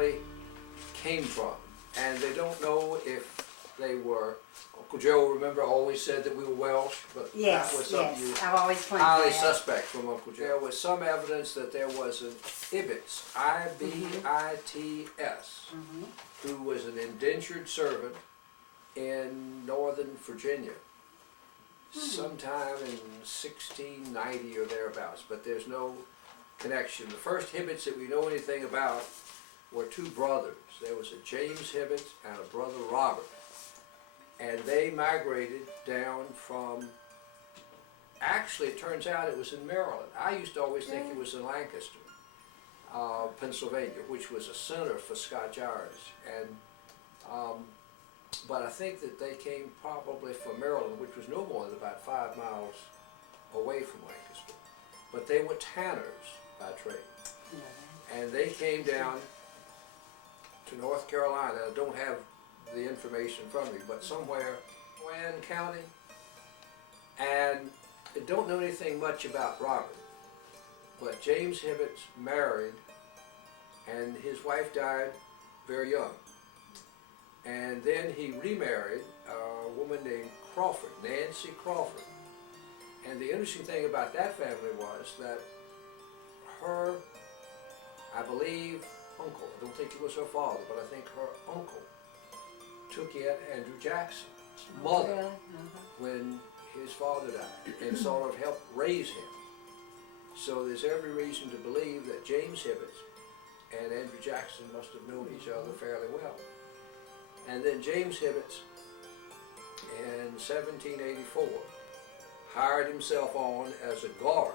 family came from. And they don't know if they were, Uncle Joe, remember, always said that we were Welsh, but Yes, that was something yes, you I've always pointed highly that out. suspect from Uncle Joe. There was some evidence that there was an Hibbitts, I-B-I-T-S, who was an indentured servant in Northern Virginia sometime in 1690 or thereabouts, but there's no connection. The first Hibbitts that we know anything about were two brothers. There was a James Hibbett and a brother Robert, and they migrated down from, actually it turns out it was in Maryland. I used to always think it was in Lancaster, Pennsylvania, which was a center for Scotch Irish, and but I think that they came probably from Maryland, which was no more than about 5 miles away from Lancaster. But they were tanners by trade, and they came down to North Carolina. I don't have the information from me, but somewhere in Wayne County, and I don't know anything much about Robert. But James Hibbett married, and his wife died very young. And then he remarried a woman named Crawford, Nancy Crawford. And the interesting thing about that family was that her, I believe, uncle, I don't think it was her father, but I think her uncle took in Andrew Jackson's mother when his father died and sort of helped raise him. So there's every reason to believe that James Hibbett and Andrew Jackson must have known each other fairly well. And then James Hibbett in 1784 hired himself on as a guard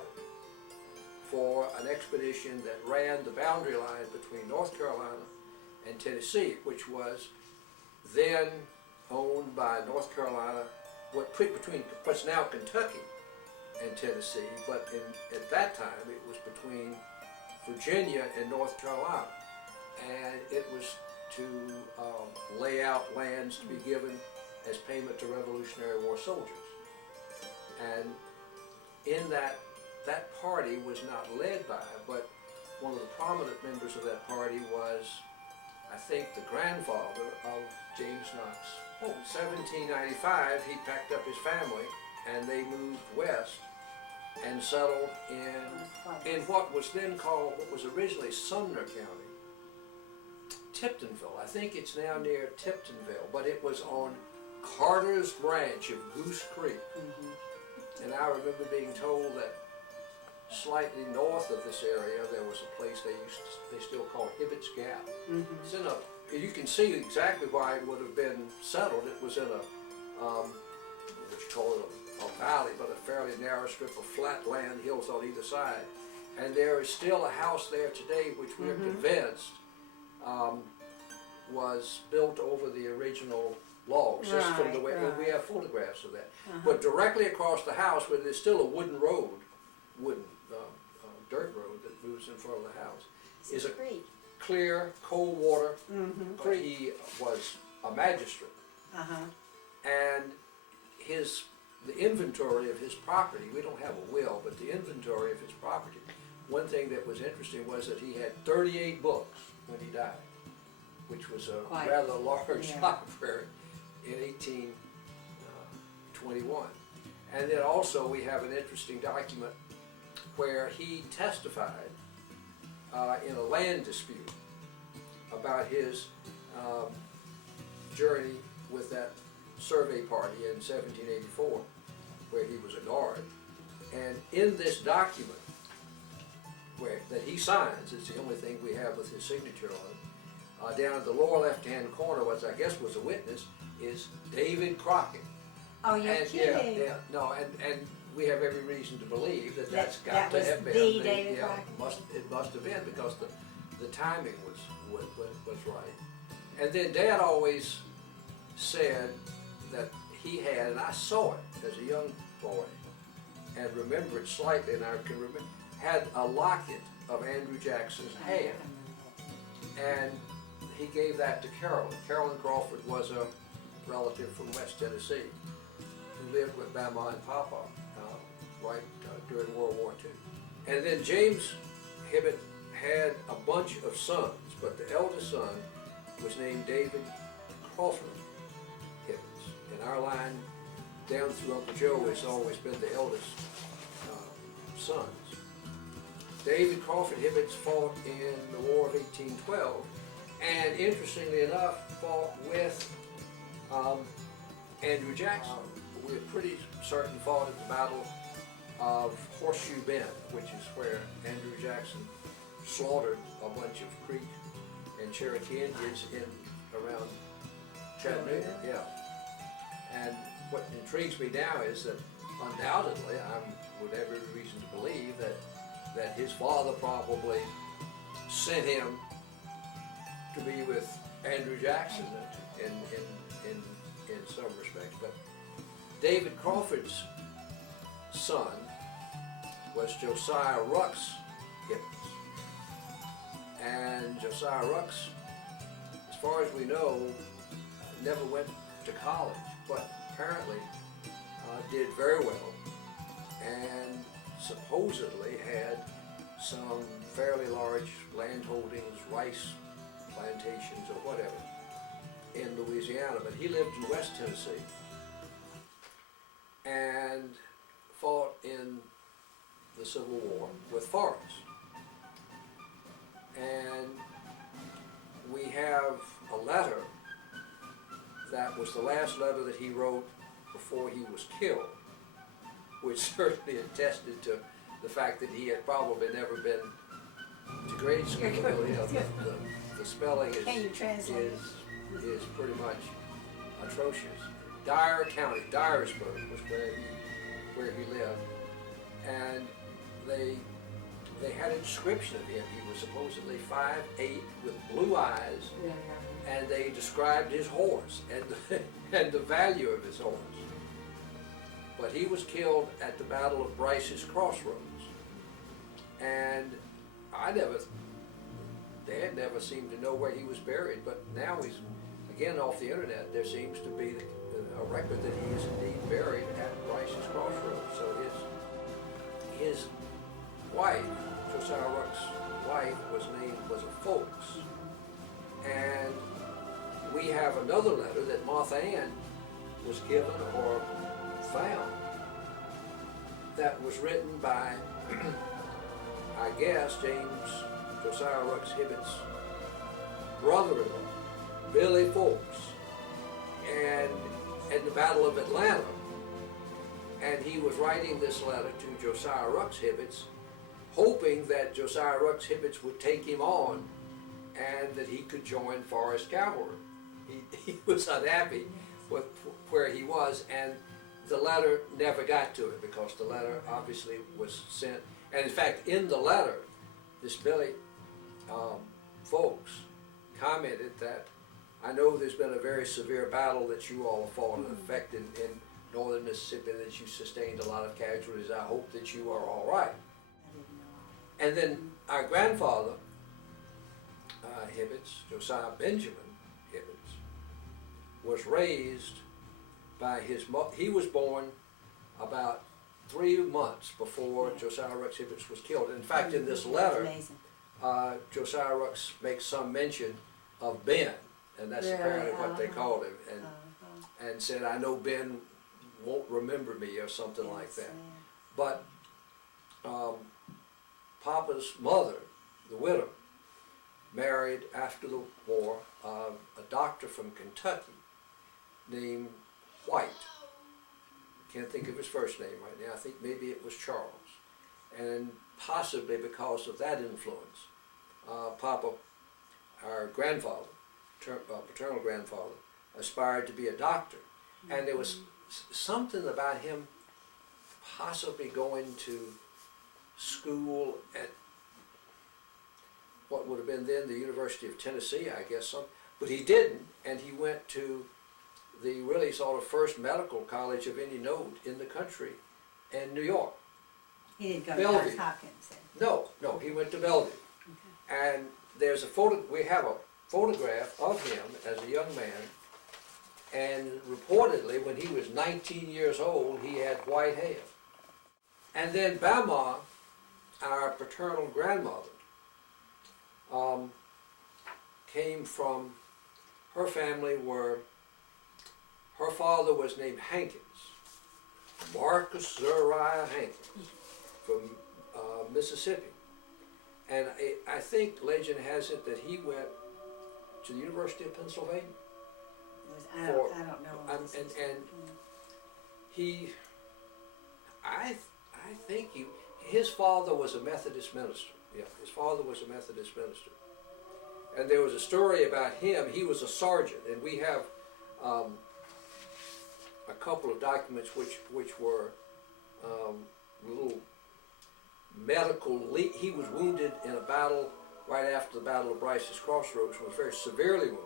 for an expedition that ran the boundary line between North Carolina and Tennessee, which was then owned by North Carolina, between what's now Kentucky and Tennessee, but at that time it was between Virginia and North Carolina. And it was to lay out lands to be given as payment to Revolutionary War soldiers. And in that party was not led by, but one of the prominent members of that party was, I think, the grandfather of James Knox. In 1795, he packed up his family and they moved west and settled in what was then called, what was originally Sumner County, Tiptonville. I think it's now near Tiptonville, but it was on Carter's branch of Goose Creek. And I remember being told that slightly north of this area there was a place they still call Hibbitts Gap. It's in a, you can see exactly why it would have been settled. It was in a what you call it, a valley, but a fairly narrow strip of flat land, hills on either side. And there is still a house there today which we are convinced was built over the original logs, just from the way, and we have photographs of that. But directly across the house, where there's still a wooden road, dirt road that moves in front of the house, is a clear, cold water creek. He was a magistrate, and the inventory of his property, we don't have a will, but the inventory of his property, one thing that was interesting was that he had 38 books when he died, which was a rather large library in 1821. And then also we have an interesting document where he testified in a land dispute about his journey with that survey party in 1784, where he was a guard. And in this document that he signs, it's the only thing we have with his signature on it, down at the lower left-hand corner, what I guess was a witness, is David Crockett. Oh, you're kidding. And we have every reason to believe that that's got to have been David Crockett. It must have been, because the timing was right. And then Dad always said that he had, and I saw it as a young boy and remember it slightly, and I can remember, had a locket of Andrew Jackson's hand, and he gave that to Carolyn. Carolyn Crawford was a relative from West Tennessee who lived with Mama and Papa during World War II. And then James Hibbett had a bunch of sons, but the eldest son was named David Crawford Hibbitts. In our line, down through Uncle Joe, has always been the eldest sons. David Crawford Hibbitts fought in the War of 1812, and interestingly enough, fought with Andrew Jackson. We're pretty certain fought at the Battle of Horseshoe Bend, which is where Andrew Jackson slaughtered a bunch of Creek and Cherokee Indians in around Chattanooga. Yeah. And what intrigues me now is that undoubtedly, I would have every reason to believe that his father probably sent him to be with Andrew Jackson in some respects. But David Crawford's son was Josiah Ruck's Hibbitts. And Josiah Ruck's, as far as we know, never went to college, but apparently did very well, and supposedly had some fairly large land holdings, rice plantations or whatever, in Louisiana. But he lived in West Tennessee and fought in the Civil War with Forrest. And we have a letter that was the last letter that he wrote before he was killed, which certainly attested to the fact that he had probably never been to grade school. The spelling is pretty much atrocious. Dyer County, Dyersburg was where he lived, and they had a description of him. He was supposedly 5'8" with blue eyes, and they described his horse and the value of his horse. But he was killed at the Battle of Bryce's Crossroads, and they had never seemed to know where he was buried, but now he's, again off the internet, there seems to be a record that he is indeed buried at Bryce's Crossroads. So his wife, Josiah Ruck's wife, was a Folks. And we have another letter that Martha Ann was given or found that was written by, I guess, Josiah Ruck's Hibbitts' brother-in-law, Billy Folks, and at the Battle of Atlanta. And he was writing this letter to Josiah Ruck's Hibbitts, hoping that Josiah Ruck's Hibbitts would take him on and that he could join Forrest Cavalry. He was unhappy with where he was, and the letter never got to him because the letter obviously was sent. And in fact, in the letter, this Billy Folks commented that, I know there's been a very severe battle that you all have fought and affected in northern Mississippi, that you sustained a lot of casualties. I hope that you are all right. And then our grandfather, Hibbitts, Josiah Benjamin Hibbitts, was raised by his mother. He was born about 3 months before Josiah Ruck's Hibbitts was killed. In fact, in this letter, Josiah Ruck's makes some mention of Ben, and that's apparently what they called him, and said, I know Ben won't remember me, or something like that. But Papa's mother, the widow, married after the war a doctor from Kentucky named White. Can't think of his first name right now. I think maybe it was Charles. And possibly because of that influence, Papa, our grandfather, paternal grandfather, aspired to be a doctor. And there was something about him possibly going to school at what would have been then the University of Tennessee, I guess, but he didn't, and he went to the really sort of first medical college of any note in the country in New York. He didn't go to Johns Hopkins then? No, he went to Bellevue. Okay. And there's we have a photograph of him as a young man, and reportedly when he was 19 years old, he had white hair. And then Bama, our paternal grandmother, came from, her family were, her father was named Hankins, Marcus Zuriah Hankins, from Mississippi. And I think legend has it that he went to the University of Pennsylvania. I don't know. And he, I think his father was a Methodist minister. Yeah, his father was a Methodist minister. And there was a story about him. He was a sergeant, and we have a couple of documents which were little medical. He was wounded in a battle right after the Battle of Bryce's Crossroads, was very severely wounded.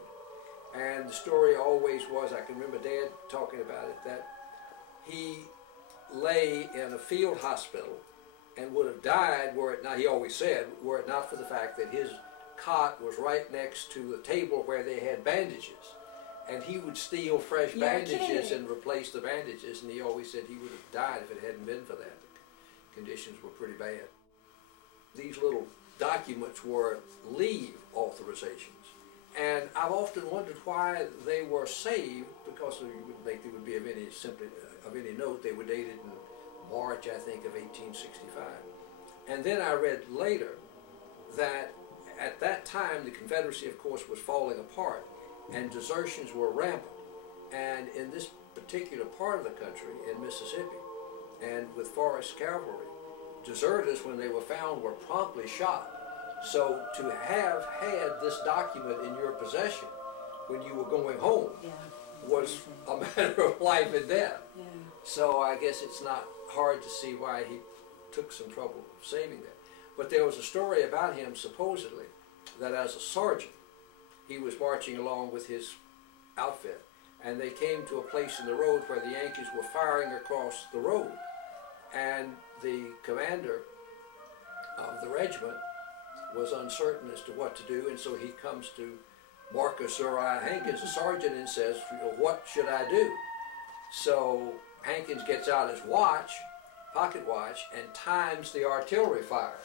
And the story always was, I can remember Dad talking about it, that he lay in a field hospital and would have died were it not, he always said, were it not for the fact that his cot was right next to the table where they had bandages. And he would steal fresh bandages and replace the bandages, and he always said he would have died if it hadn't been for that. The conditions were pretty bad. These little documents were leave authorizations. And I've often wondered why they were saved, because you wouldn't think they would be of any note. They were dated in March, I think, of 1865. And then I read later that at that time the Confederacy, of course, was falling apart, and desertions were rampant. And in this particular part of the country, in Mississippi, and with Forrest Cavalry, deserters, when they were found, were promptly shot. So to have had this document in your possession when you were going home was a matter of life and death. Yeah. So I guess it's not hard to see why he took some trouble saving that. But there was a story about him, supposedly, that as a sergeant, he was marching along with his outfit, and they came to a place in the road where the Yankees were firing across the road. And the commander of the regiment was uncertain as to what to do, and so he comes to Marcus Zuriah Hankins, the sergeant, and says, "What should I do?" So Hankins gets out his watch, pocket watch, and times the artillery fire.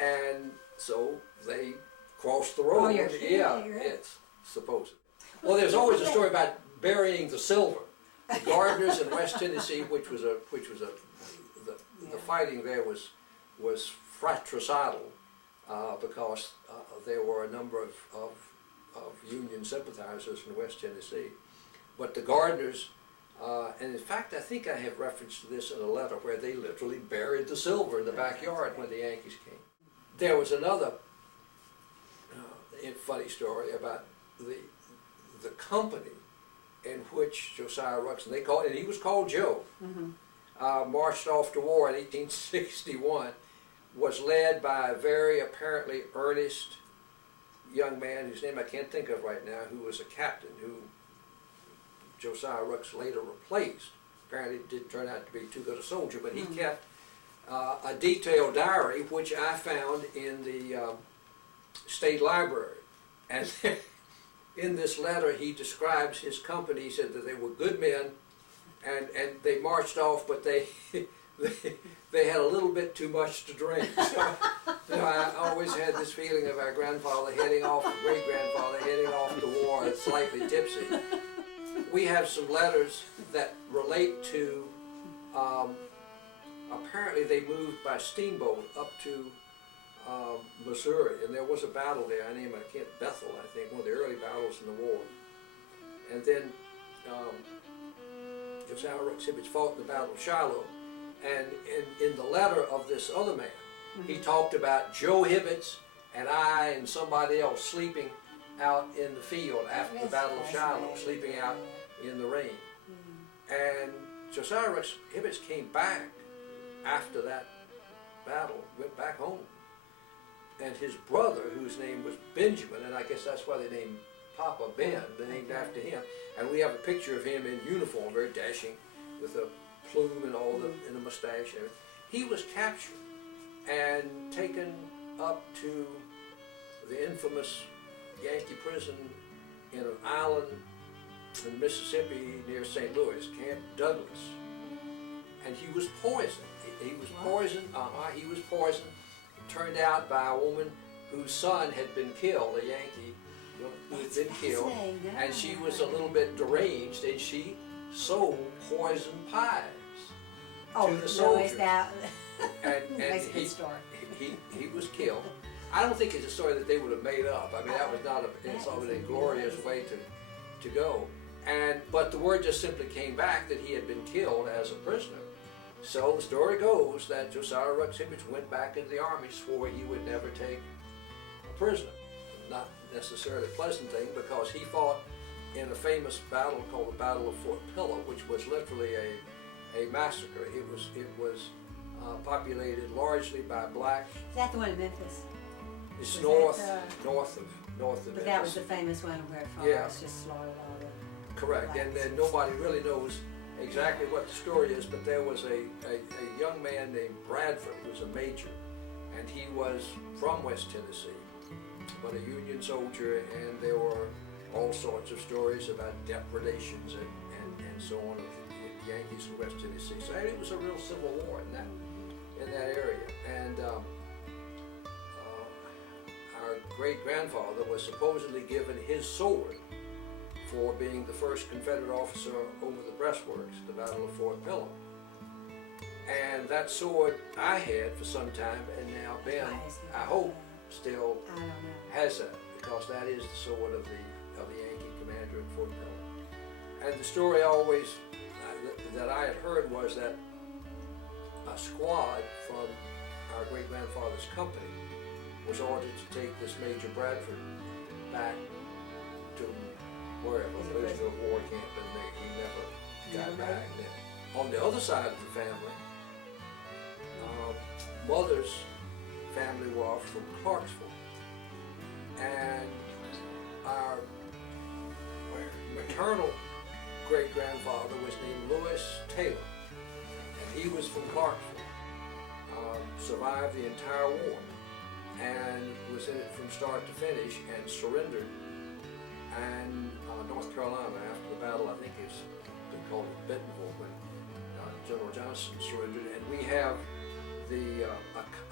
And so they cross the road. It's supposed. Well, there's always a story about burying the silver. The Gardeners in West Tennessee, the fighting there was fratricidal, because there were a number of Union sympathizers in West Tennessee. But the Gardeners, and in fact I think I have reference to this in a letter where they literally buried the silver in the backyard when the Yankees came. There was another funny story about the company in which Josiah Ruxin, and he was called Joe, marched off to war in 1861, was led by a very apparently earnest young man whose name I can't think of right now, who was a captain who Josiah Rux later replaced. Apparently didn't turn out to be too good a soldier, but he kept a detailed diary, which I found in the state library. And in this letter he describes his company. He said that they were good men, and they marched off, but they had a little bit too much to drink. So I always had this feeling of our grandfather heading off, great-grandfather heading off to war slightly tipsy. We have some letters that relate to, apparently they moved by steamboat up to Missouri, and there was a battle there. Bethel, I think, one of the early battles in the war. And then Josiah Rux Hibbitts fought in the Battle of Shiloh. And in the letter of this other man, he talked about Joe Hibbitts and I and somebody else sleeping out in the field after the Battle of Shiloh, sleeping out in the rain. And Josiah Rux Hibbitts came back after that battle, went back home. And his brother, whose name was Benjamin, and I guess that's why they named Papa Ben, they named after him. And we have a picture of him in uniform, very dashing, with a plume and all and a mustache. He was captured and taken up to the infamous Yankee prison in an island in Mississippi near St. Louis, Camp Douglas. And he was poisoned. He was poisoned. He was poisoned. Turned out by a woman whose son had been killed, a Yankee who had been killed, and she was a little bit deranged, and she sold poison pies to the soldiers. And That's a good story. he was killed. I don't think it's a story that they would have made up. I mean, that was not it's always a glorious way to go. But the word just simply came back that he had been killed as a prisoner. So the story goes that Josiah Rex Hibbitts went back into the army, swore he would never take a prisoner. Not necessarily a pleasant thing, because he fought in a famous battle called the Battle of Fort Pillow, which was literally a massacre. It was populated largely by black. Is that the one in Memphis? It's north of Memphis. But that was the famous one where farmers just slaughtered all the correct, blacks. and then nobody really knows exactly what the story is, but there was a young man named Bradford who was a major, and he was from West Tennessee, but a Union soldier, and there were all sorts of stories about depredations and so on of the Yankees in West Tennessee. So it was a real civil war in that area. And our great-grandfather was supposedly given his sword for being the first Confederate officer over the breastworks at the Battle of Fort Pillow. And that sword I had for some time, and now Ben, I hope, still has that, because that is the sword of the Yankee commander at Fort Pillow. And the story always that I had heard was that a squad from our great-grandfather's company was ordered to take this Major Bradford back to wherever, the prisoner of war camp, and he never got back. Then, on the other side of the family, Mother's family were off from Clarksville, and our maternal great-grandfather was named Lewis Taylor, and he was from Clarksville. Survived the entire war and was in it from start to finish, and surrendered. And North Carolina, after the battle, I think it's been called Bentonville, when General Johnson surrendered, and we have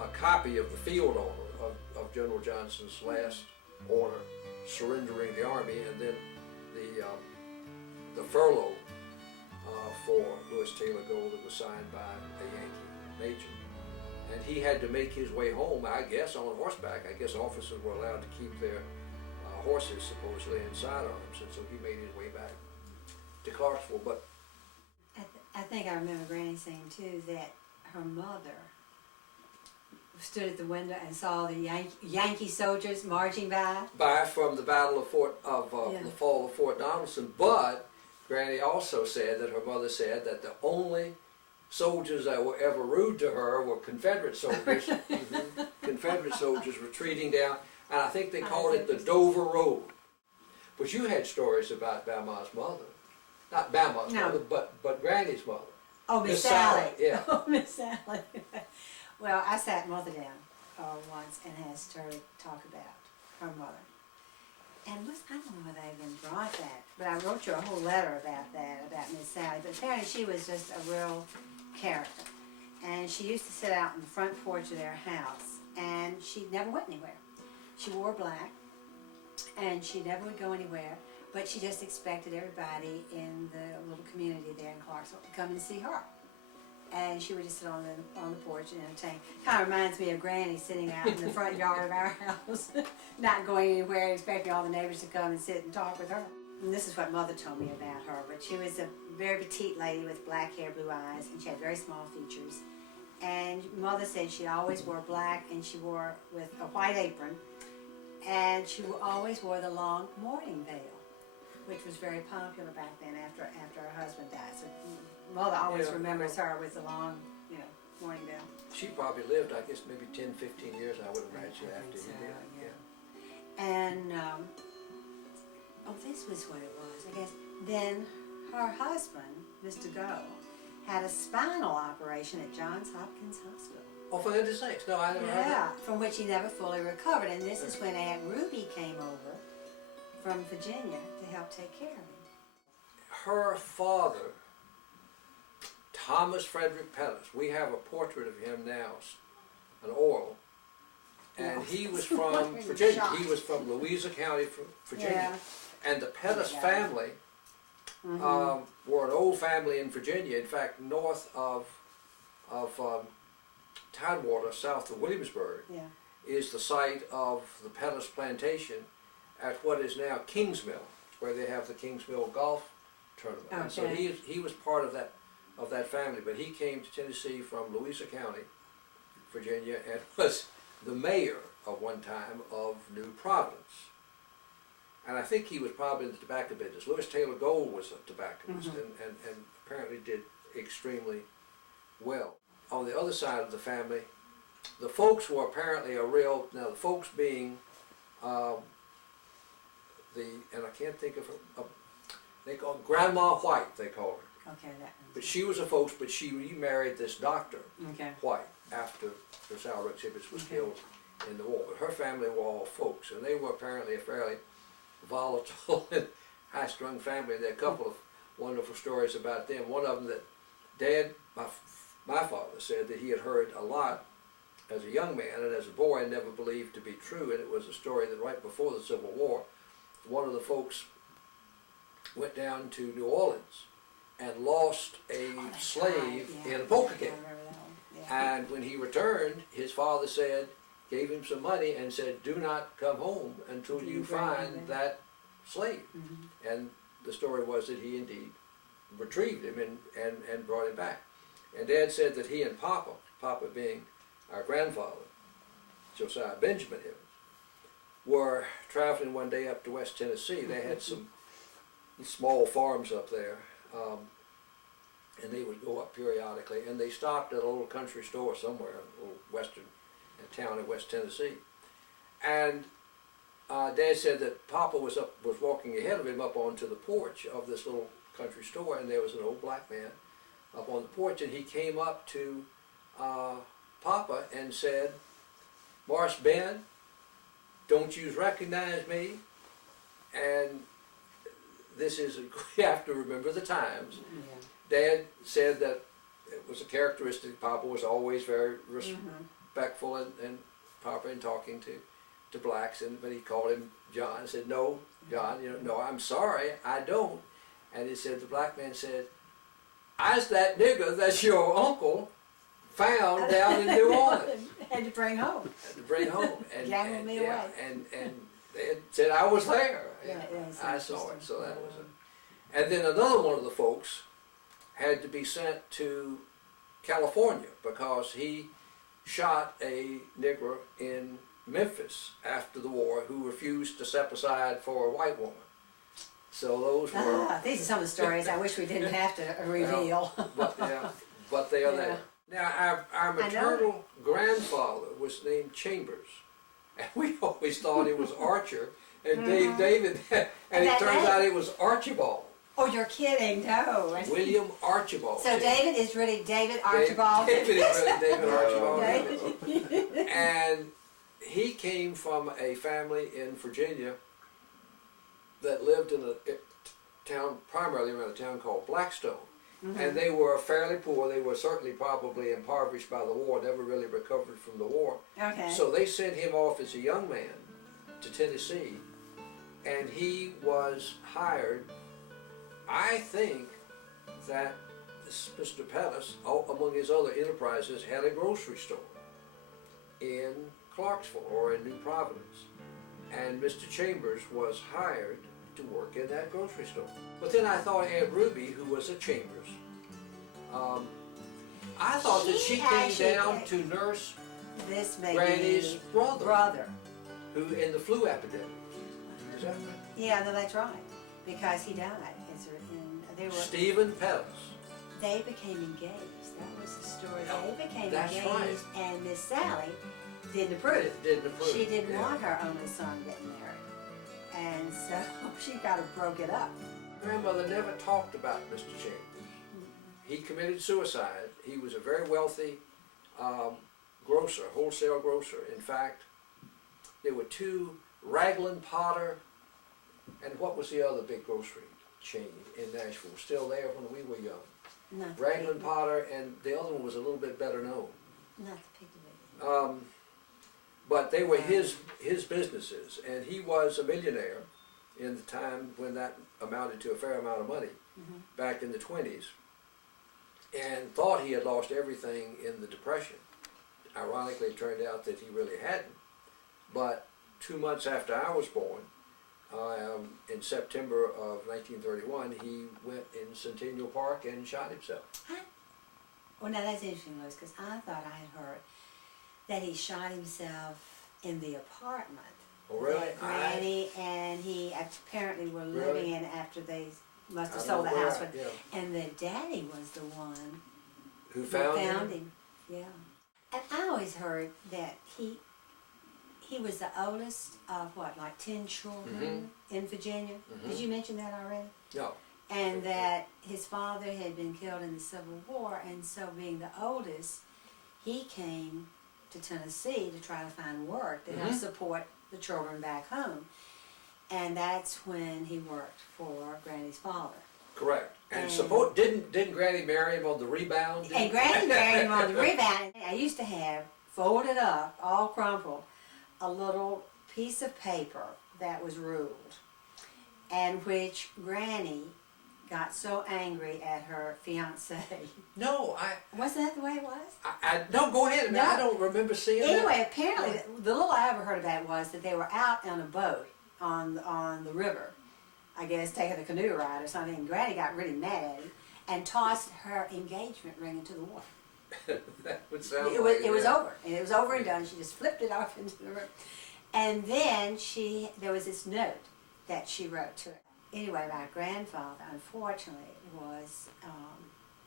a copy of the field order of General Johnson's last order surrendering the army, and then the furlough for Lewis Taylor Gould that was signed by a Yankee major. And he had to make his way home, I guess, on horseback. I guess officers were allowed to keep their horses supposedly in sidearms, and so he made his way back to Clarksville. But I think I remember Granny saying too that her mother stood at the window and saw the Yankee soldiers marching by from the Battle of the fall of Fort Donelson. But Granny also said that her mother said that the only soldiers that were ever rude to her were Confederate soldiers. Confederate soldiers retreating down, and I think they called it the Dover Road. But you had stories about Bama's mother. Not Bama's mother, but Granny's mother. Oh, Miss Sally. Yeah. Oh, Miss Sally. Well, I sat Mother down once and asked her to talk about her mother. And I don't know whether I even brought that, but I wrote you a whole letter about that, about Miss Sally. But apparently she was just a real character. And she used to sit out in the front porch of their house, and she never went anywhere. She wore black, and she never would go anywhere, but she just expected everybody in the little community there in Clarksville to come and see her. And she would just sit on the porch and entertain. Kind of reminds me of Granny sitting out in the front yard of our house, not going anywhere, expecting all the neighbors to come and sit and talk with her. And this is what Mother told me about her, but she was a very petite lady with black hair, blue eyes, and she had very small features. And Mother said she always wore black, and she wore with a white apron, and she always wore the long mourning veil, which was very popular back then after her husband died. So Mother always remembers her with the long, mourning veil. She probably lived, I guess, maybe 10, 15 years, I would imagine, after he did. Yeah. And, this was what it was, I guess. Then her husband, Mr. Gould, had a spinal operation at Johns Hopkins Hospital. Oh, for goodness sakes, no, I never heard that. Yeah, from which he never fully recovered. And this is when Aunt Ruby came over from Virginia to help take care of him. Her father, Thomas Frederick Pettis, we have a portrait of him now, an oil, And No. he was from I'm Virginia. shocked. He was from Louisa County, Virginia. Yeah. And the Pettis Yeah. family were an old family in Virginia. In fact, north of Tidewater, south of Williamsburg, Yeah. is the site of the Pettis plantation at what is now Kings Mill, where they have the Kings Mill golf tournament. And so Okay. he was part of that family, but he came to Tennessee from Louisa County, Virginia, and was the mayor at one time of New Providence. And I think he was probably in the tobacco business. Lewis Taylor Gold was a tobacconist and apparently did extremely well. On the other side of the family, the folks were apparently now the folks being and I can't think of her, they call Grandma White, they call her. Okay, that But she was a folks, but she remarried this doctor, okay. White, after Josiah Rex Hibbitts was Okay. killed in the war. But her family were all folks, and they were apparently a fairly volatile and high-strung family. There are a couple of wonderful stories about them. One of them that Dad, my father, said that he had heard a lot as a young man and as a boy and never believed to be true, and it was a story that right before the Civil War, one of the folks went down to New Orleans and lost a slave in a poker game. I remember that one. Yeah. And when he returned, his father gave him some money and said, "Do not come home until Until you you bring find him in." that slave." And the story was that he indeed retrieved him and brought him back. And Dad said that he and Papa being our grandfather, Josiah Benjamin Hibbitts, were traveling one day up to West Tennessee. They had some small farms up there, and they would go up periodically, and they stopped at a little country store somewhere, a little western town in West Tennessee. And Dad said that Papa was walking ahead of him up onto the porch of this little country store, and there was an old black man up on the porch, and he came up to Papa and said, "Marse Ben, don't you recognize me?" And this is, you have to remember the times. Dad said that it was a characteristic. Papa was always very respectful and proper in talking to blacks, but he called him John and said, "No, John, no, I'm sorry, I don't." And he said, the black man said, "I's that nigger that your uncle found down in New Orleans." Had to bring home. Had to bring home. And, Gamble and, me yeah, away. and they had said, "I was there." Yeah, that's I saw it, interesting. so that was it. And then another one of the folks had to be sent to California because he shot a Negro in Memphis after the war who refused to step aside for a white woman. So those were... These are some of the stories I wish we didn't have to reveal. but they are there. Now, our maternal grandfather was named Chambers, and we always thought it was Archer, and David, and it turns out it was Archibald. Oh, you're kidding, no. William Archibald. So David is really David Archibald? David is really David Archibald. David. And he came from a family in Virginia that lived in a town, primarily around a town called Blackstone. And they were fairly poor. They were certainly probably impoverished by the war, never really recovered from the war. Okay. So they sent him off as a young man to Tennessee, and he was hired. I think that this Mr. Pettis, among his other enterprises, had a grocery store in Clarksville or in New Providence. And Mr. Chambers was hired to work in that grocery store. But then I thought Aunt Ruby, who was at Chambers, I thought that she came down to nurse This may Granny's be brother, who in the flu epidemic. Is that right? Yeah, no, that's right. Because he died. Stephen Pettis. They became engaged. That was the story. They became That's engaged, right. and Miss Sally didn't approve. Didn't approve. She didn't want her only son getting married, and so she kind of broke it up. Grandmother never talked about Mr. Chambers. He committed suicide. He was a very wealthy grocer, wholesale grocer. In fact, there were two, Raglan Potter, and what was the other big grocery chain in Nashville? Still there when we were young. Not the Raglan Piggly. Potter, and the other one was a little bit better known. Not the Piggly. but they were his businesses, and he was a millionaire in the time when that amounted to a fair amount of money, back in the 20s, and thought he had lost everything in the Depression. Ironically, it turned out that he really hadn't. But 2 months after I was born, in September of 1931, he went in Centennial Park and shot himself. Well, now that's interesting, Louis, because I thought I had heard that he shot himself in the apartment. Oh, really? That Granny and he apparently were living Really? in after they must have sold the house. But, yeah. and the daddy was the one Who found him? Yeah. And I always heard that he was the oldest of what, like 10 children in Virginia? Did you mention that already? No. And that his father had been killed in the Civil War, and so being the oldest, he came to Tennessee to try to find work to help support the children back home. And that's when he worked for Granny's father. Correct. And support didn't Granny marry him on the rebound? And Granny married him on the rebound. I used to have folded up, all crumpled, a little piece of paper that was ruled, and which Granny got so angry at her fiance. No, Wasn't that the way it was? no, go ahead. No. I don't remember seeing that. Anyway, apparently, the little I ever heard about it was that they were out on a boat on the river, I guess, taking a canoe ride or something, and Granny got really mad at him and tossed her engagement ring into the water. That would sound It was over, and it was over and done. She just flipped it off into the river. And then there was this note that she wrote to her. Anyway, my grandfather, unfortunately, was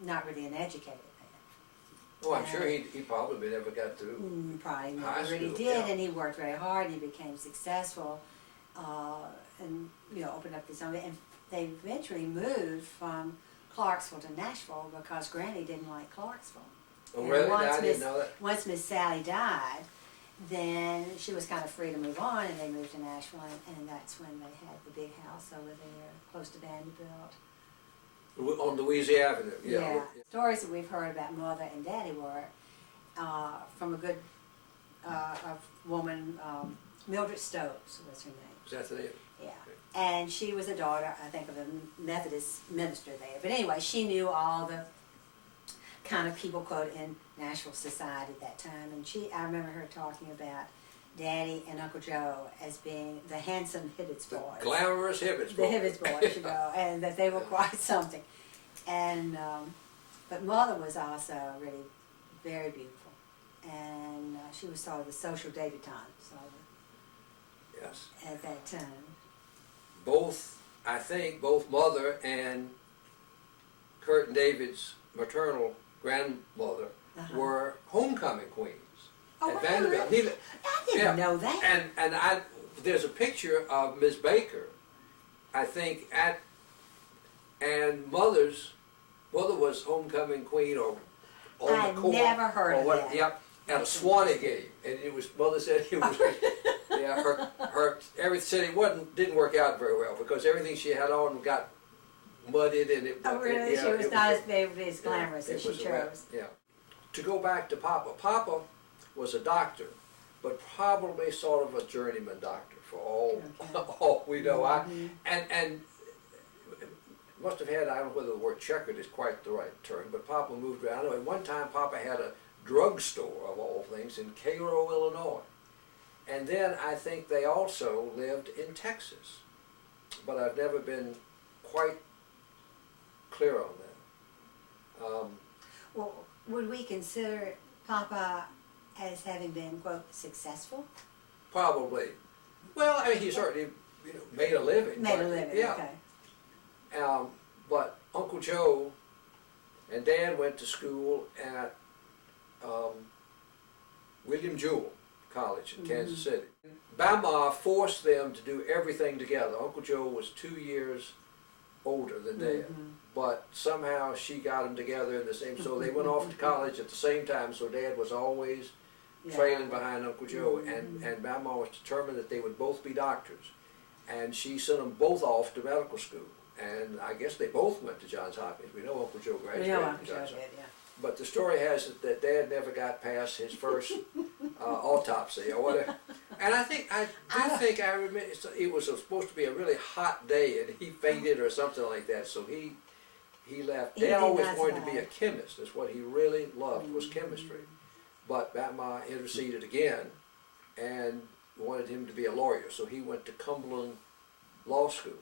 not really an educated man. Oh, I'm sure he probably never got through. Probably high never really school, did, yeah. and he worked very hard, and he became successful, and opened up his own. And they eventually moved from Clarksville to Nashville because Granny didn't like Clarksville. Oh, And really? I didn't know that. Once Miss Sally died, then she was kind of free to move on, and they moved to Nashville, and that's when they had the big house over there, close to Vanderbilt. On Louisiana Avenue, yeah. Stories that we've heard about Mother and Daddy were from a good woman, Mildred Stokes was her name. Is that the name? Yeah. And she was a daughter, I think, of a Methodist minister there. But anyway, she knew all the kind of people, quote, in Nashville society at that time. And I remember her talking about Daddy and Uncle Joe as being the handsome Hibbitts boys. Glamorous Hibbitts boys. The Hibbitts boys, and that they were quite something. And, but Mother was also really very beautiful. And she was sort of the social debutante, Yes. at that time. I think both Mother and Kurt and David's maternal grandmother were homecoming queens at Vanderbilt. Really? I didn't know that. And there's a picture of Miss Baker, I think, and Mother was homecoming queen or on the court. I never heard of that. Yep, at a Swanee game, and it was. Mother said it was. Yeah, her everything said didn't work out very well because everything she had on got mudded and it. Oh, really? Yeah, she was not as glamorous as she chose. Yeah. To go back to Papa. Papa was a doctor, but probably sort of a journeyman doctor for all we know. And must have had, I don't know whether the word checkered is quite the right term, but Papa moved around. At one time, Papa had a drugstore, of all things, in Cairo, Illinois. And then I think they also lived in Texas. But I've never been quite clear on that. Well, would we consider Papa as having been, quote, successful? Probably. Well, I mean, he certainly made a living. Made a living, yeah. okay. But Uncle Joe and Dad went to school at William Jewell College in Kansas City. Bama forced them to do everything together. Uncle Joe was 2 years older than Dad, but somehow she got them together in the same, so they went off to college at the same time, so Dad was always trailing behind Uncle Joe, and Bama was determined that they would both be doctors. And she sent them both off to medical school. And I guess they both went to Johns Hopkins. We know Uncle Joe graduated from Johns Hopkins. But the story has it that Dad never got past his first autopsy or whatever. And I think I remember it was supposed to be a really hot day, and he fainted or something like that. So he left. Dad always wanted to be a chemist. That's what he really loved, was chemistry. But Grandma interceded again and wanted him to be a lawyer. So he went to Cumberland Law School.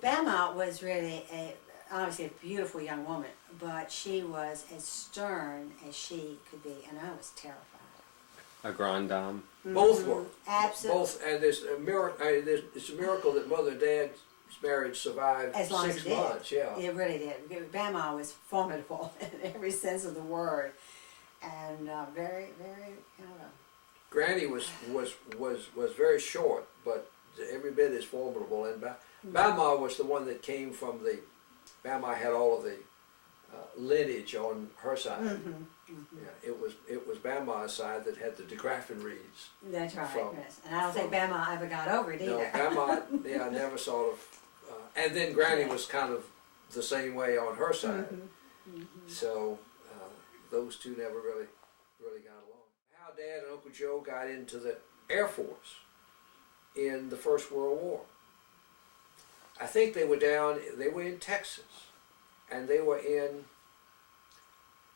Grandma was really obviously a beautiful young woman, but she was as stern as she could be, and I was terrified. A grand dame. Both were. Absolutely. Both, and it's a miracle that Mother and Dad's marriage survived As long 6 as it did. months. Yeah. It really did. Grandma was formidable in every sense of the word, and very, very kind of a... Granny was very short, but every bit as formidable. And Grandma was the one that came from the. Grandma had all of the lineage on her side. Yeah, it was Grandma's side that had the DeGraffin Reeds. That's right. Yes. And I don't think Grandma ever got over it either. No, Grandma, yeah, never sort of. And then Granny was kind of the same way on her side. So those two never really got along. How Dad and Uncle Joe got into the Air Force in the First World War. I think they were in Texas, and they were in.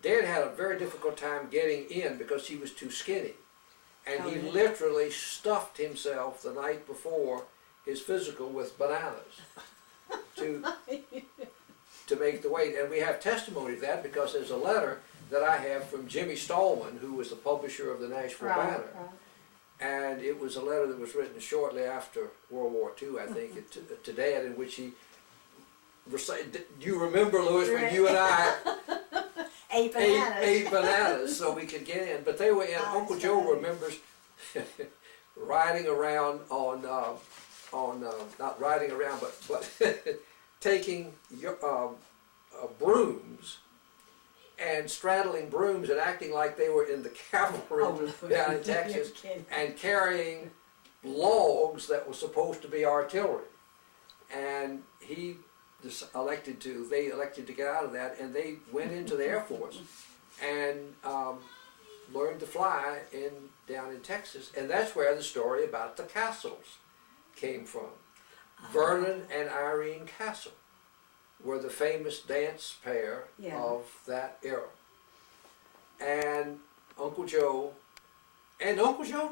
Dad had a very difficult time getting in because he was too skinny, and he literally stuffed himself the night before his physical with bananas to make the weight. And we have testimony of that because there's a letter that I have from Jimmy Stallman, who was the publisher of the Nashville Banner. And it was a letter that was written shortly after World War II, I think, to Dad, in which he recited, do you remember, Louis, when you and I ate bananas so we could get in? But they were in, Uncle Joe remembers riding around on not riding around, but taking brooms and straddling brooms and acting like they were in the cavalry down in Texas, and carrying logs that were supposed to be artillery. And they elected to get out of that, and they went into the Air Force and learned to fly down in Texas. And that's where the story about the Castles came from. Vernon and Irene Castle were the famous dance pair of that era. And Uncle Joe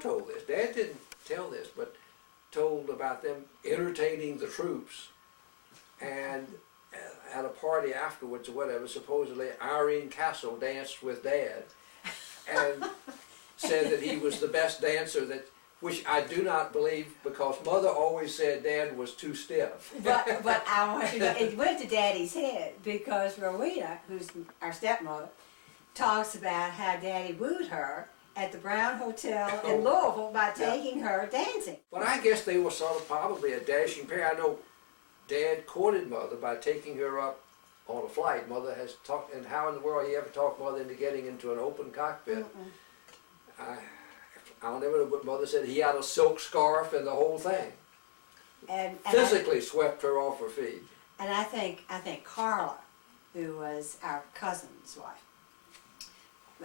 told this. Dad didn't tell this, but told about them entertaining the troops. And at a party afterwards or whatever, supposedly Irene Castle danced with Dad and said that he was the best dancer which I do not believe, because Mother always said Dad was too stiff. But I want you to, it went to Daddy's head because Rowena, who's our stepmother, talks about how Daddy wooed her at the Brown Hotel in Louisville by taking her dancing. But I guess they were sort of probably a dashing pair. I know Dad courted Mother by taking her up on a flight. Mother has talked, and how in the world he ever talked Mother into getting into an open cockpit? I'll never know what Mother said. He had a silk scarf and the whole thing. And physically swept her off her feet. And I think Carla, who was our cousin's wife,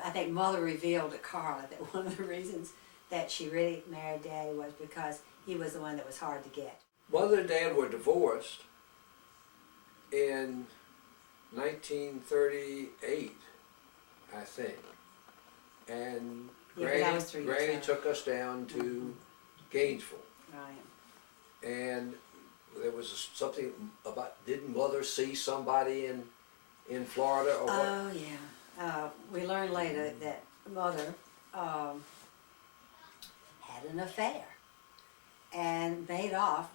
I think Mother revealed to Carla that one of the reasons that she really married Daddy was because he was the one that was hard to get. Mother and Dad were divorced in 1938, I think. And Granny took us down to Gainesville. Right. And there was something about, didn't Mother see somebody in Florida or what? Oh, yeah. We learned later that Mother had an affair. And Madoff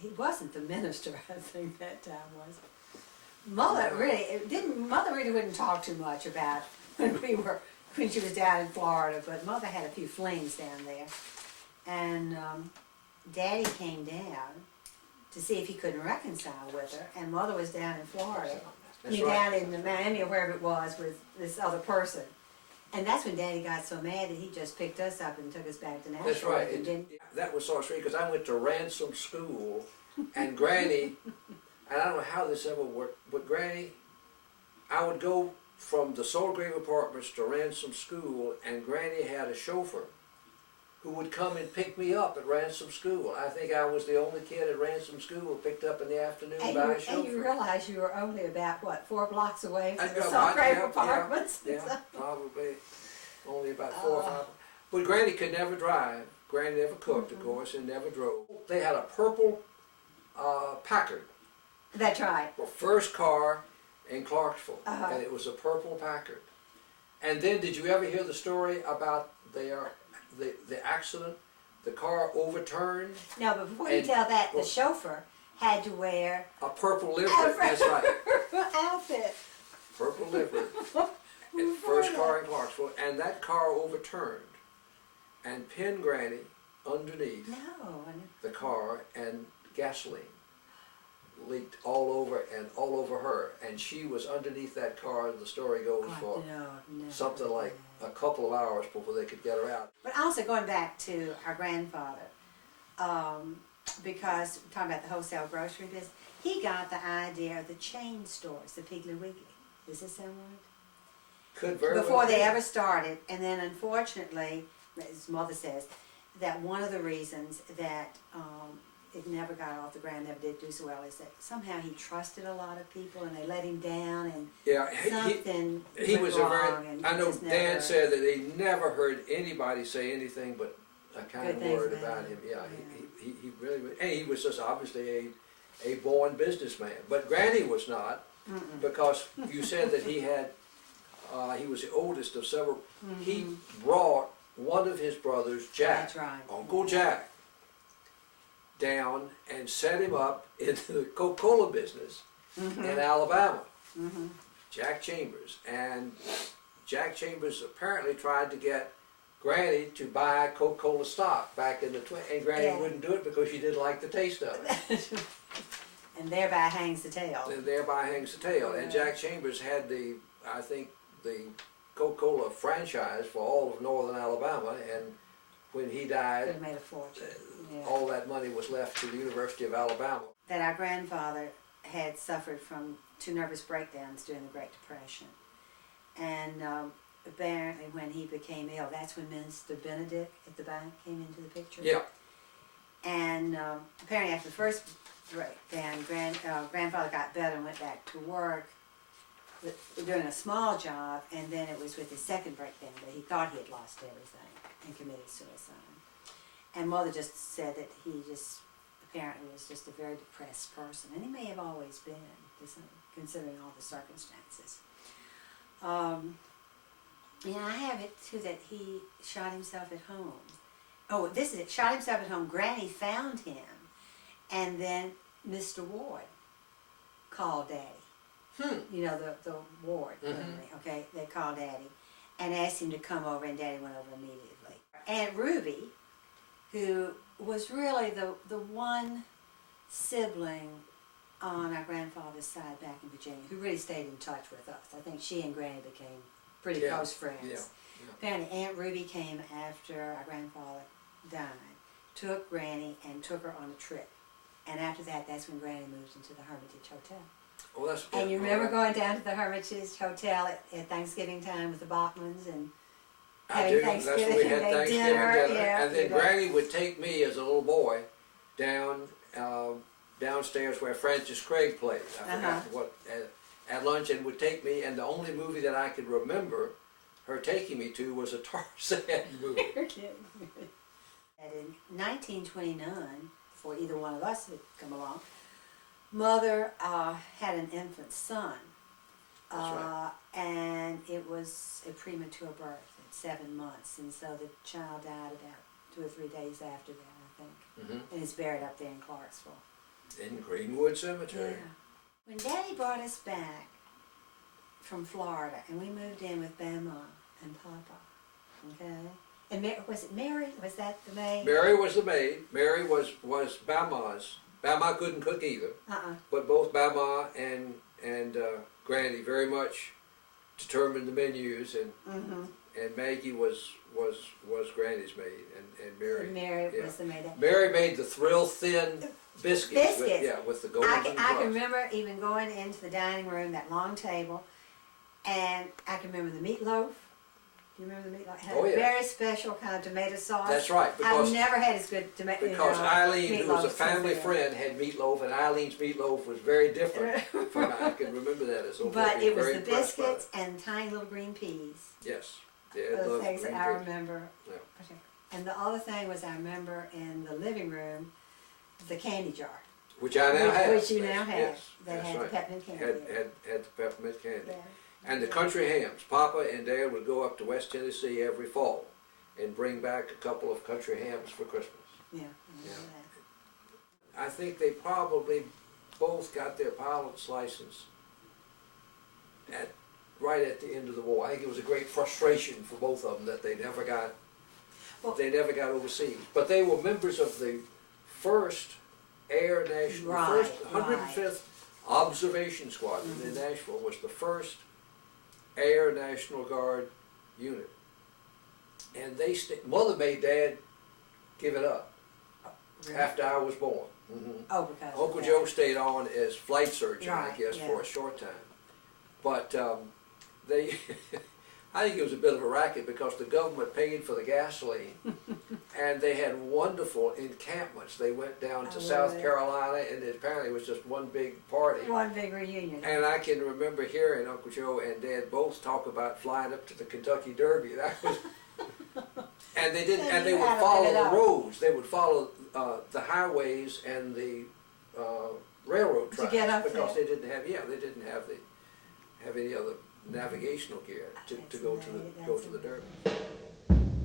he wasn't the minister, I think that time was. Mother really wouldn't talk too much about when she was down in Florida, but Mother had a few flings down there. And Daddy came down to see if he couldn't reconcile with her, and Mother was down in Florida. Down in Miami or wherever it was with this other person. And that's when Daddy got so mad that he just picked us up and took us back to Nashville. That's right. That was so strange because I went to Ransom School, and Granny, and I don't know how this ever worked, but Granny, I would go from the Soulgrave Apartments to Ransom School, and Granny had a chauffeur who would come and pick me up at Ransom School. I think I was the only kid at Ransom School picked up in the afternoon by a chauffeur. And you realize you were only about, what, 4 blocks away from the Yeah, Soulgrave Apartments? Yeah, probably only about 4 or 5. But Granny could never drive. Granny never cooked, of course, and never drove. They had a purple Packard. That's right. The first car in Clarksville, and it was a purple Packard. And then, did you ever hear the story about the accident? The car overturned. No, but before you tell that, the chauffeur had to wear a purple livery. That's right. outfit. Purple livery. First car in Clarksville, and that car overturned and pinned Granny underneath the car, and gasoline leaked all over her, and she was underneath that car, and the story goes for something like a couple of hours before they could get her out. But also going back to our grandfather, because we're talking about the wholesale grocery business, he got the idea of the chain stores, the Piggly Wiggly. Does this sound right? Could very Before well they be. ever started, and then unfortunately, as Mother says, that one of the reasons that it never got off the ground, never did do so well, is that somehow he trusted a lot of people and they let him down, and something he went was wrong, a very. and I know just Dan never, said that he never heard anybody say anything but a kind Good of things word about about him. him. Yeah, he really, and he was just obviously a born businessman. But Granny was not, because you said that he had. He was the oldest of several. He brought one of his brothers, Jack, That's right. Uncle Jack, down and set him up into the Coca-Cola business in Alabama. Jack Chambers. And Jack Chambers apparently tried to get Granny to buy Coca-Cola stock back in the and Granny wouldn't do it because she didn't like the taste of it. And thereby hangs the tail. And thereby hangs the tail. And Jack Chambers had the Coca-Cola franchise for all of northern Alabama, and when he died, Could have made a fortune. all that money was left to the University of Alabama. That our grandfather had suffered from 2 nervous breakdowns during the Great Depression. And apparently when he became ill, that's when Mr. Benedict at the bank came into the picture. Yeah. And apparently after the first breakdown, grandfather got better and went back to work doing a small job, and then it was with his second breakdown that he thought he had lost everything and committed suicide. And Mother just said that he just apparently was just a very depressed person, and he may have always been, considering all the circumstances. Yeah, I have it too that he shot himself at home. Oh, this is it. Shot himself at home. Granny found him, and then Mr. Ward called Daddy. You know, the Ward family, okay? They called Daddy and asked him to come over, and Daddy went over immediately. Aunt Ruby, who was really the one sibling on our grandfather's side back in Virginia, who really stayed in touch with us. I think she and Granny became pretty close friends. Yeah. Apparently Aunt Ruby came after our grandfather died, took Granny and took her on a trip. And after that, that's when Granny moved into the Hermitage Hotel. Oh, that's And you remember going down to the Hermitage Hotel at Thanksgiving time with the Bachmans and I do. That's when we had Thanksgiving dinner. Yeah, and then Granny would take me as a little boy down downstairs where Francis Craig played. I forgot what at lunch, and would take me. And the only movie that I could remember her taking me to was a Tarzan movie. And in 1929, before either one of us had come along, Mother had an infant son. That's right. And it was a premature birth at 7 months, and so the child died about 2 or 3 days after that, I think. And it's buried up there in Clarksville. In Greenwood Cemetery. Yeah. When Daddy brought us back from Florida, and we moved in with Bama and Papa, okay? And was it Mary? Was that the maid? Mary was the maid. Mary was Bama's. Bama couldn't cook either. But both Bama and Granny very much determined the menus, and Maggie was Granny's maid, and Mary. And Mary was the maid. Mary made the Thrill Thin biscuits. With the golden I can remember even going into the dining room, that long table, And I can remember the meatloaf. Do you remember the meatloaf? It had Oh, a yeah. very special kind of tomato sauce. That's right, because I've never had as good tomato. because Eileen, who was a meatloaf family since then. friend, had meatloaf, and Eileen's meatloaf was very different from I can remember that as old. But it was very the impressed by biscuits and tiny little green peas. that. Yes, Dad Were the loved things green that I peas. remember. Yeah. And the other thing was I remember in the living room, the candy jar. Which I now have. Which you now have. Yes, That that's had right. the peppermint candy. Had, in it. had the peppermint candy. Yeah. And the country hams. Papa and Dad would go up to West Tennessee every fall and bring back a couple of country hams for Christmas. Yeah, I remember that. I think they probably both got their pilot's license right at the end of the war. I think it was a great frustration for both of them that they never got overseas. But they were members of the first Air National, Right, the first 105th Observation Squadron in Nashville was the first Air National Guard unit. And they Mother made Dad give it up Really? after I was born. Oh, because of Uncle that. Joe stayed on as flight surgeon, I Right, guess, yeah. for a short time. But they, I think it was a bit of a racket because the government paid for the gasoline, and they had wonderful encampments. They went down to Oh, South really? Carolina, and apparently it was just one big party. One big reunion. And I can remember hearing Uncle Joe and Dad both talk about flying up to the Kentucky Derby. That was, and they didn't, and they would follow the roads. They would follow the highways and the railroad To tracks get up because there. they didn't have any other navigational gear to That's go amazing. to the Derby.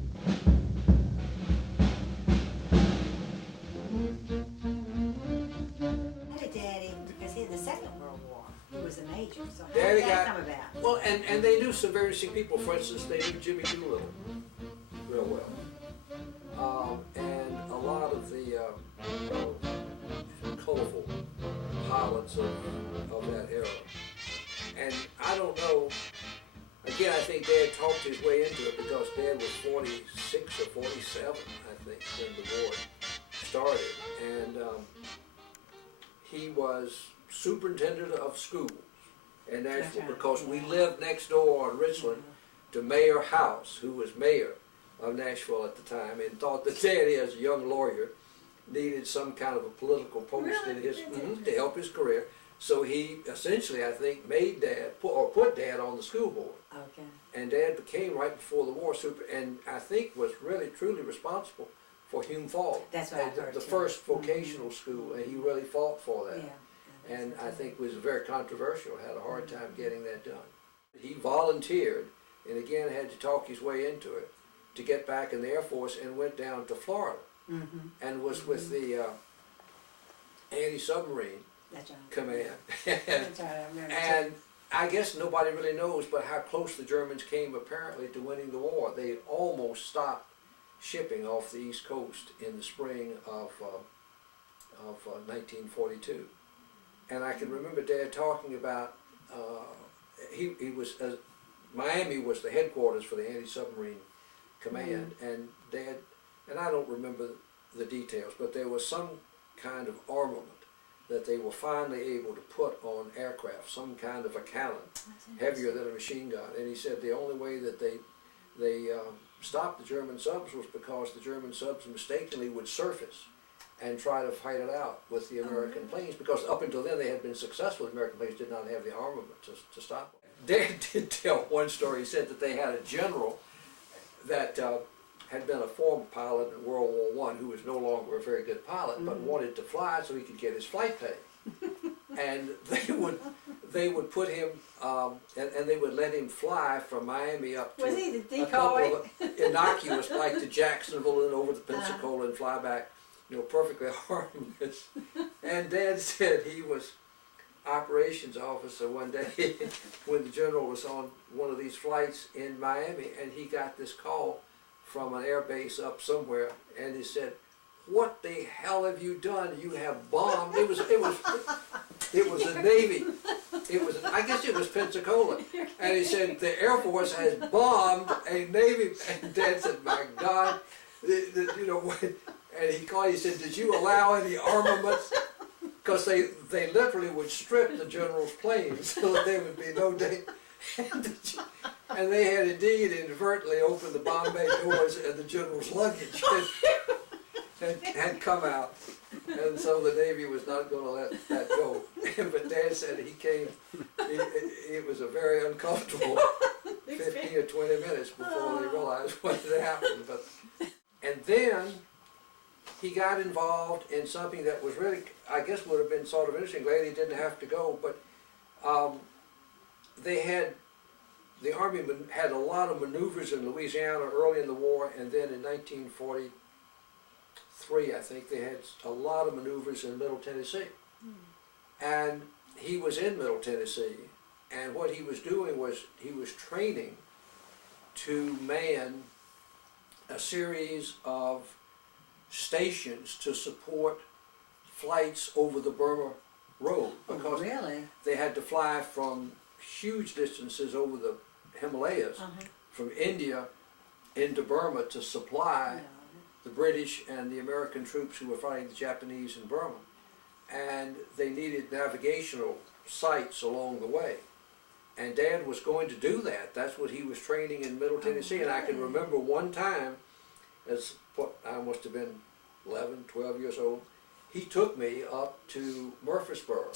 How did Dad even, because in the Second World War, he was a major, so how Daddy did that got- come about? Well, and they knew some very interesting people. For instance, they knew Jimmy Doolittle real well, and a lot of the colorful pilots of that era. And I don't know. Again, I think Dad talked his way into it because Dad was 46 or 47, I think, when the war started, and he was superintendent of schools in Nashville That's right, because we yeah. lived next door on Richland to Mayor House, who was mayor of Nashville at the time, and thought that Daddy, as a young lawyer, needed some kind of a political post Really? in his That's to help his career. So he essentially, I think, made Dad put Dad on the school board. Okay. And Dad became, right before the war, and I think was really truly responsible for Hume Falls. That's what I and heard the too. first vocational school, and he really fought for that. Yeah. And I think was very controversial, had a hard time getting that done. He volunteered, and again had to talk his way into it, to get back in the Air Force, and went down to Florida, and was with the anti-submarine That's right. command. That's right, I remember. And I guess nobody really knows, but how close the Germans came apparently to winning the war. They almost stopped shipping off the East Coast in the spring of 1942. And I can remember Dad talking about, he was, Miami was the headquarters for the anti-submarine command, and Dad, and I don't remember the details, but there was some kind of armament that they were finally able to put on aircraft, some kind of a cannon, heavier than a machine gun. And he said the only way that they stopped the German subs was because the German subs mistakenly would surface and try to fight it out with the American planes, because up until then they had been successful. The American planes did not have the armament to stop them. Dad did tell one story. He said that they had a general that had been a former pilot in World War I who was no longer a very good pilot, but wanted to fly so he could get his flight pay. And they would put him, and they would let him fly from Miami up to Was he the a couple decoy? of innocuous, like to Jacksonville and over to Pensacola and fly back, perfectly harmless. And Dad said he was operations officer one day when the general was on one of these flights in Miami, and he got this call from an air base up somewhere, and he said, "What the hell have you done? You have bombed." It was the Navy. I guess it was Pensacola. And he said, "The Air Force has bombed a Navy." And Dad said, "My God," and he called, he said, "Did you allow any armaments?" Because they literally would strip the general's planes so that there would be no danger. And they had indeed inadvertently opened the Bombay doors, and the general's luggage had come out. And so the Navy was not going to let that go. But Dad said he came, it was a very uncomfortable 15 or 20 minutes before they realized what had happened. And then he got involved in something that was really, I guess would have been sort of interesting. Glad he didn't have to go, but the Army had a lot of maneuvers in Louisiana early in the war, and then in 1943, I think, they had a lot of maneuvers in Middle Tennessee. And he was in Middle Tennessee, and what he was doing was he was training to man a series of stations to support flights over the Burma Road, because they had to fly from huge distances over the Himalayas, from India into Burma to supply the British and the American troops who were fighting the Japanese in Burma. And they needed navigational sites along the way. And Dad was going to do that. That's what he was training in Middle Tennessee. And I can remember one time, as what I must have been 11, 12 years old, he took me up to Murfreesboro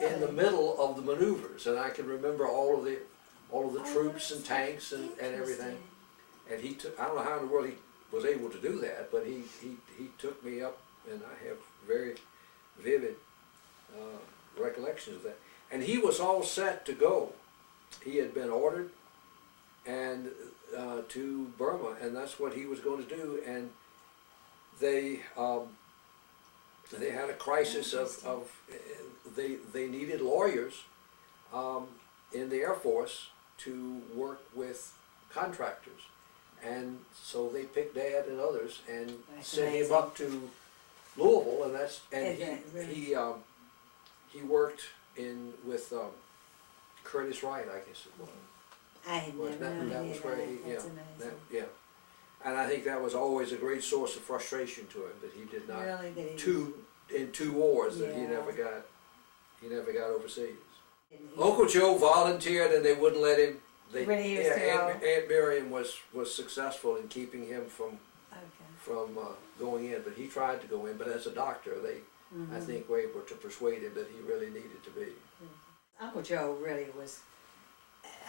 in the middle of the maneuvers, and I can remember all of the troops and tanks and everything. And he took, I don't know how in the world he was able to do that, but he took me up, and I have very vivid recollections of that. And he was all set to go. He had been ordered and to Burma, and that's what he was going to do. And they had a crisis of they needed lawyers in the Air Force to work with contractors, and so they picked Dad and others and sent him up to Louisville, and he worked with Curtis Wright, I guess it was. I had never known that was where he, That's amazing. yeah. And I think that was always a great source of frustration to him, that he did not in two wars that he never got overseas. Uncle Joe volunteered, and they wouldn't let him. Aunt Miriam was successful in keeping him from going in, but he tried to go in. But as a doctor, they I think were able to persuade him that he really needed to be. Uncle Joe really was,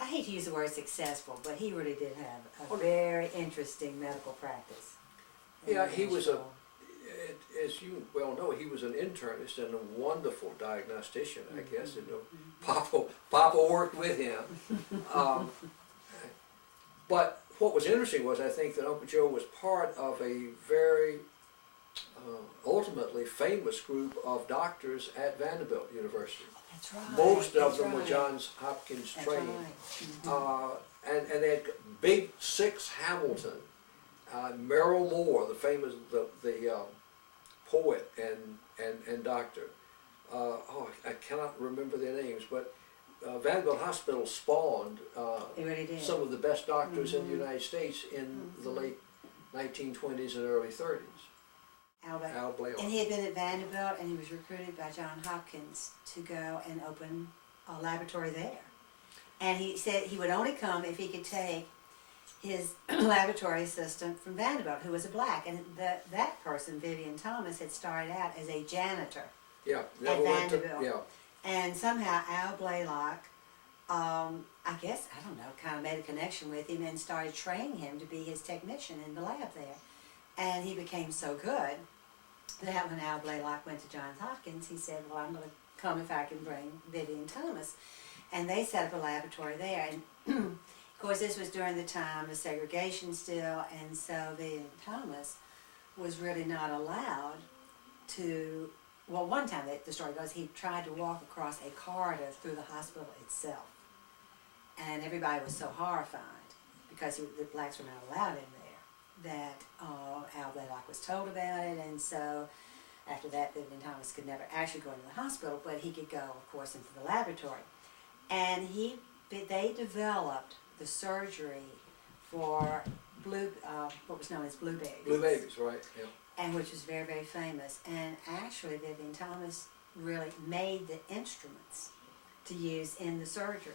I hate to use the word successful, but he really did have a very interesting medical practice. Yeah, he was as you well know, he was an internist and a wonderful diagnostician, I guess. Papa worked with him. But what was interesting was, I think, that Uncle Joe was part of a very ultimately famous group of doctors at Vanderbilt University. That's right. Most of them were Johns Hopkins trained. And they had Big Six Hamilton, Merrill Moore, the famous poet and doctor. I cannot remember their names, but Vanderbilt Hospital spawned some of the best doctors in the United States in the late 1920s and early 30s. Al Blaylock. And he had been at Vanderbilt, and he was recruited by Johns Hopkins to go and open a laboratory there. And he said he would only come if he could take his laboratory assistant from Vanderbilt, who was a black. And that person, Vivian Thomas, had started out as a janitor at Vanderbilt. And somehow Al Blaylock, I guess, I don't know, kind of made a connection with him and started training him to be his technician in the lab there. And he became so good that when Al Blaylock went to Johns Hopkins, he said, well, I'm going to come if I can bring Vivian Thomas. And they set up a laboratory there. And of course, this was during the time of segregation still, and so Vivian Thomas was really not allowed to, well, one time the story goes, he tried to walk across a corridor through the hospital itself. And everybody was so horrified, because the blacks were not allowed in there, that Al Blaylock was told about it, and so after that, Vivian Thomas could never actually go into the hospital, but he could go, of course, into the laboratory. And they developed the surgery for what was known as blue babies. Blue babies, right, yeah. And which was very, very famous. And actually, Vivian Thomas really made the instruments to use in the surgery.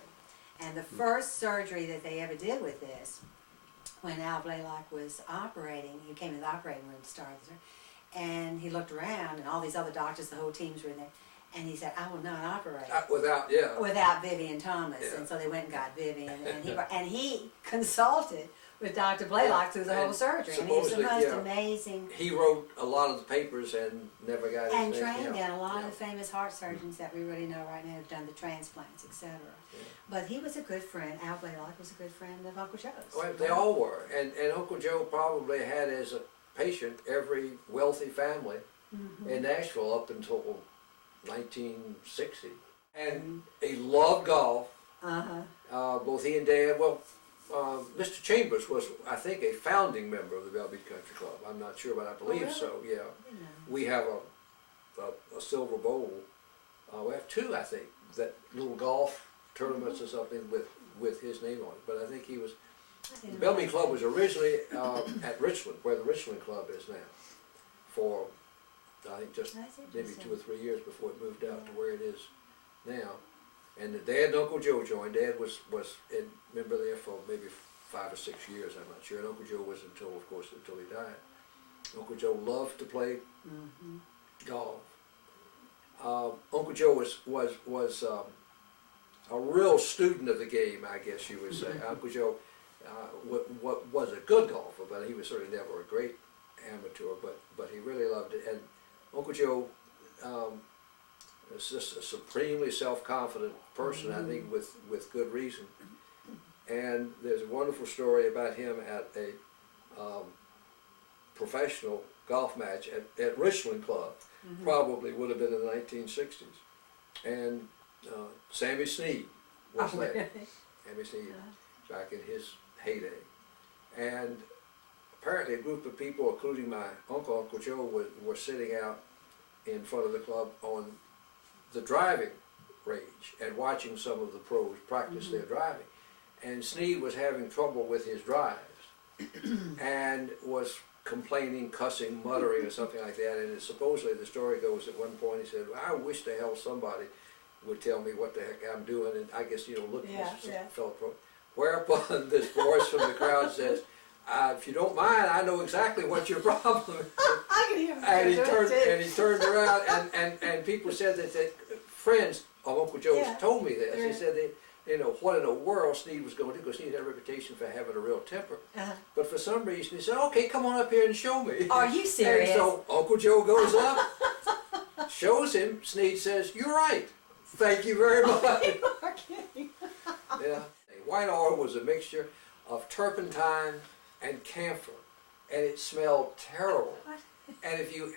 And the first surgery that they ever did with this, when Al Blaylock was operating, he came in the operating room to start the surgery, and he looked around, and all these other doctors, the whole teams were in there, and he said, "I will not operate without Vivian Thomas." Yeah. And so they went and got Vivian, and he consulted with Dr. Blaylock through the whole surgery, and he was the most amazing. He wrote a lot of the papers and never got his And name. trained in a lot of the famous heart surgeons that we really know right now have done the transplants, etc. Yeah. But he was a good friend. Al Blaylock was a good friend of Uncle Joe's. Well, they all were, and Uncle Joe probably had as a patient every wealthy family in Nashville up until 1960, and he loved golf. Both he and Dad. Mr. Chambers was, I think, a founding member of the Bell Beach Country Club. I'm not sure, but I believe so. Yeah, we have a silver bowl. We have two, I think, that little golf tournaments or something with his name on it. But I think he was. The Bell Beach Club was originally at Richland, where the Richland Club is now, for I think just maybe 2 or 3 years before it moved out to where it is now. And Dad and Uncle Joe joined. Dad was a member there for maybe 5 or 6 years, I'm not sure. And Uncle Joe was until he died. Uncle Joe loved to play golf. Uncle Joe was a real student of the game, I guess you would say. Uncle Joe was a good golfer, but he was certainly never a great amateur, but he really loved it. And Uncle Joe is just a supremely self-confident person, I think, with good reason. And there's a wonderful story about him at a professional golf match at Richland Club, probably would have been in the 1960s. And Sammy Sneed was there. Sammy Sneed, back in his heyday. And apparently a group of people, including my Uncle Joe, were sitting out in front of the club on the driving range and watching some of the pros practice their driving. And Sneed was having trouble with his drives and was complaining, cussing, muttering, or something like that. And supposedly the story goes, at one point he said, "I wish the hell somebody would tell me what the heck I'm doing." And I guess, look at this fellow pro. Whereupon this voice from the crowd says, "If you don't mind, I know exactly what your problem is." I can hear him. And he turned around, and people said that friends of Uncle Joe's told me this. He said what in the world Sneed was going to do, because Sneed had a reputation for having a real temper. But for some reason he said, "Okay, come on up here and show me." Are you serious? And so Uncle Joe goes up, shows him. Sneed says, "You're right. Thank you very much." You are kidding. Yeah. White oil was a mixture of turpentine and camphor, and it smelled terrible. And if you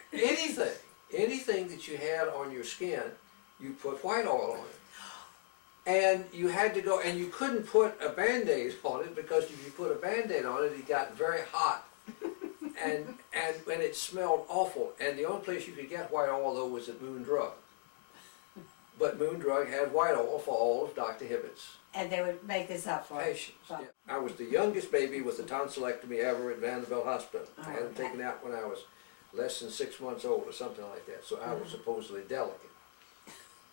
anything that you had on your skin, you put white oil on it. And you had to go, and you couldn't put a Band-Aid on it, because if you put a Band-Aid on it, it got very hot. and it smelled awful. And the only place you could get white oil, though, was at Moon Drug. But Moon Drug had white oil for all of Dr. Hibbitts' And they would make this up for patients. us. Yeah. I was the youngest baby with a tonsillectomy ever at Vanderbilt Hospital. I had them taken out when I was less than 6 months old or something like that. So I was supposedly delicate.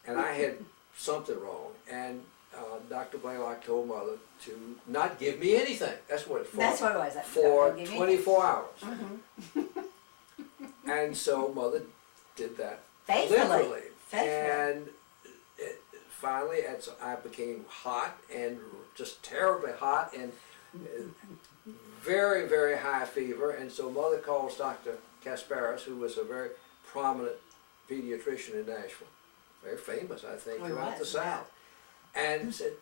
And I had something wrong. And Dr. Blaylock told Mother to not give me anything. That's what it was. That's what it was. For 24 hours. And so Mother did that literally. And finally, I became hot, and just terribly hot, and very, very high fever. And so Mother calls Dr. Kasparis, who was a very prominent pediatrician in Nashville, very famous, I think, throughout the South, and said,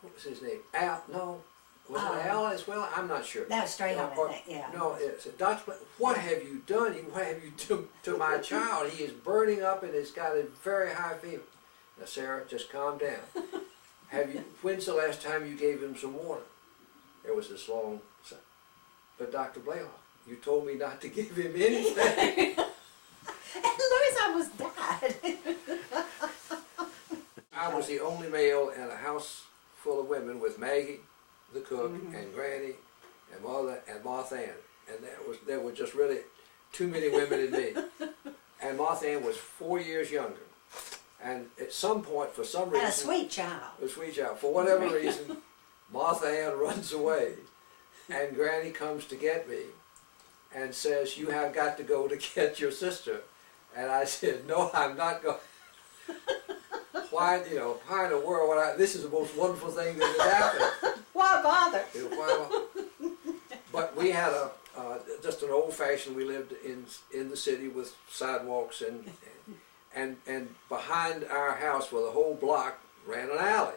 what was his name? Al? No, was it Al as well? I'm not sure. That was straight on, I think. Yeah. No, it said, "Dr. What have you done? What have you done to my child? He is burning up and has got a very high fever." Now, Sarah, just calm down. When's the last time you gave him some water? There was this long silence. But Dr. Blaylock, you told me not to give him anything. And Louis almost died. I was the only male in a house full of women, with Maggie, the cook, and Granny, and Mother, and Martha Ann. And there were just really too many women in me. And Martha Ann was 4 years younger. And at some point, for some And reason, a sweet child. a sweet child, for whatever reason, Martha Ann runs away, and Granny comes to get me, and says, "You have got to go to get your sister." And I said, "No, I'm not going." Why, you know, why in the world would I? This is the most wonderful thing that has happened. Why bother? You know, why, but we had just an old fashioned. We lived in the city with sidewalks and behind our whouse for the whole block ran an alley.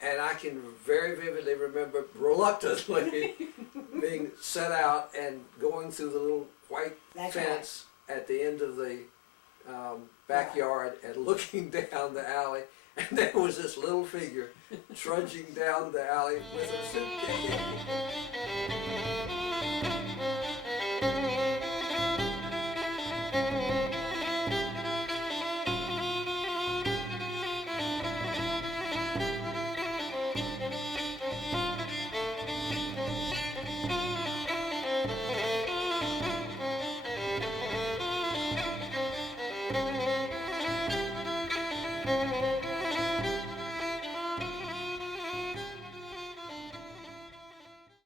And I can very vividly remember reluctantly being set out and going through the little white fence at the end of the backyard and looking down the alley, and there was this little figure trudging down the alley with us and kicking.